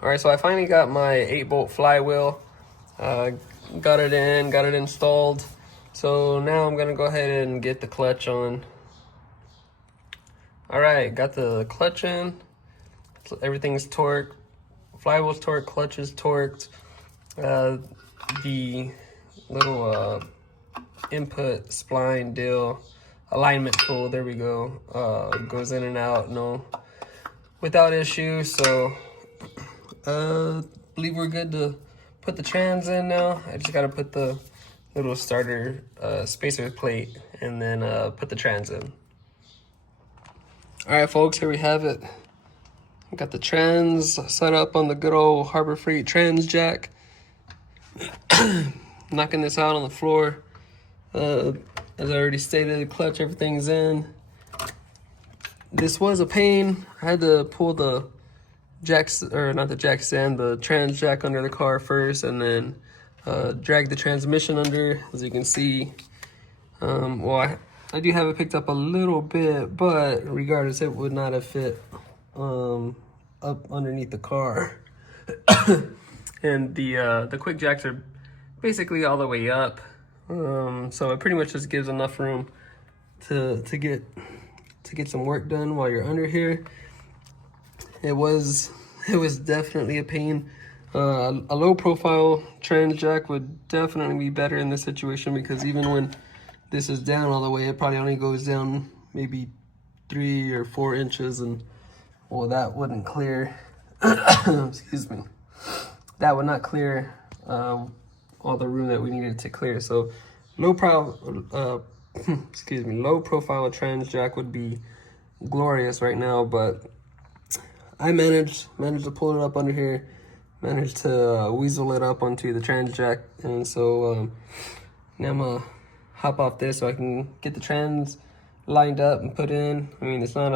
All right, so I finally got my 8-bolt flywheel. Got it in, got it installed. So now I'm gonna go ahead and get the clutch on. All right, got the clutch in. So everything's torqued. Flywheel's torqued, clutch is torqued. The little input spline deal, alignment tool, there we go, goes in and out, without issue. So believe we're good to put the trans in now. I just gotta put the little starter spacer plate and then put the trans in. All right, folks, here we have it. Got the trans set up on the good old Harbor Freight trans jack. Knocking this out on the floor. As I already stated, the clutch, everything's in. This was a pain. I had to pull the jacks, or not the jack stand, the trans jack under the car first, and then drag the transmission under. As you can see, well, I do have it picked up a little bit, but regardless, it would not have fit up underneath the car. And the quick jacks are basically all the way up, so it pretty much just gives enough room to get some work done while you're under here. It was definitely a pain. A low profile trans jack would definitely be better in this situation, because even when this is down all the way, it probably only goes down maybe 3 or 4 inches, and well, that wouldn't clear. Excuse me. That would not clear all the room that we needed to clear. So low profile trans jack would be glorious right now, but I managed to pull it up under here, managed to weasel it up onto the trans jack, and so now I'm gonna hop off this so I can get the trans lined up and put in. I mean, it's not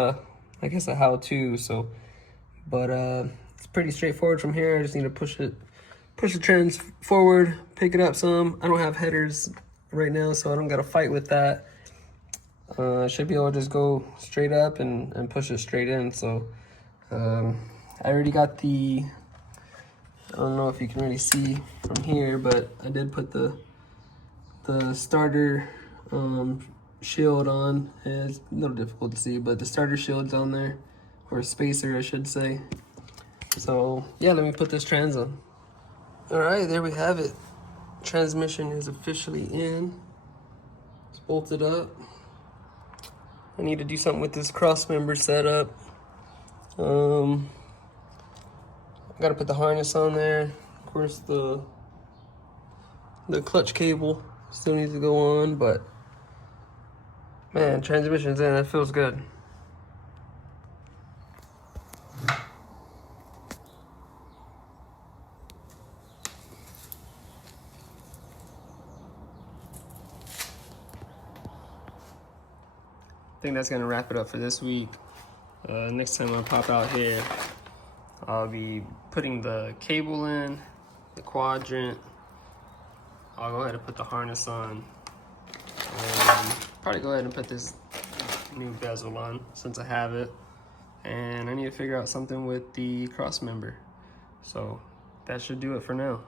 I guess a how-to, so, but it's pretty straightforward from here. I just need to push the trans forward, pick it up some. I don't have headers right now, so I don't gotta fight with that. I should be able to just go straight up and push it straight in. So I already got I don't know if you can really see from here, but I did put the starter shield on. It's a little difficult to see, but the starter shield's on there, or spacer I should say. So yeah, let me put this trans on. All right, there we have it. Transmission is officially in. It's bolted up. I need to do something with this cross member setup. I gotta put the harness on there. Of course, the clutch cable still needs to go on, but man, transmission's in. That feels good. I think that's gonna wrap it up for this week. Next time I pop out here, I'll be putting the cable in, the quadrant. I'll go ahead and put the harness on. Probably go ahead and put this new bezel on since I have it. And I need to figure out something with the cross member. So that should do it for now.